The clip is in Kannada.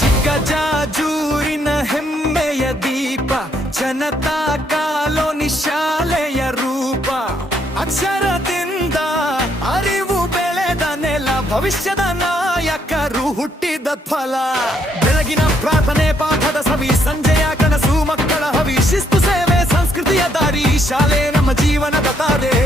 ಚಿಕ್ಕಜಾಜೂರಿನ ಹೆಮ್ಮೆಯ ದೀಪ, ಜನತಾ ಕಾಲೋನಿ ಶಾಲೆಯ ರೂಪ. ಅಕ್ಷರದಿಂದ ಅರಿವು ಬೆಳೆದ ನೆಲ, ಭವಿಷ್ಯದ ನಾಯಕರು ಹುಟ್ಟಿದ ಫಲ. ಬೆಳಗಿನ ಪ್ರಾರ್ಥನೆ ಪಾಠದ ಸವಿ, ಸಂಜೆಯ ಕನಸು ಮಕ್ಕಳ ಹವಿ. ಶಿಸ್ತು ಸೇವೆ ಸಂಸ್ಕೃತಿಯ ದಾರಿ, ಶಾಲೆ ನಮ್ಮ ಜೀವನದ ತಾರೆ.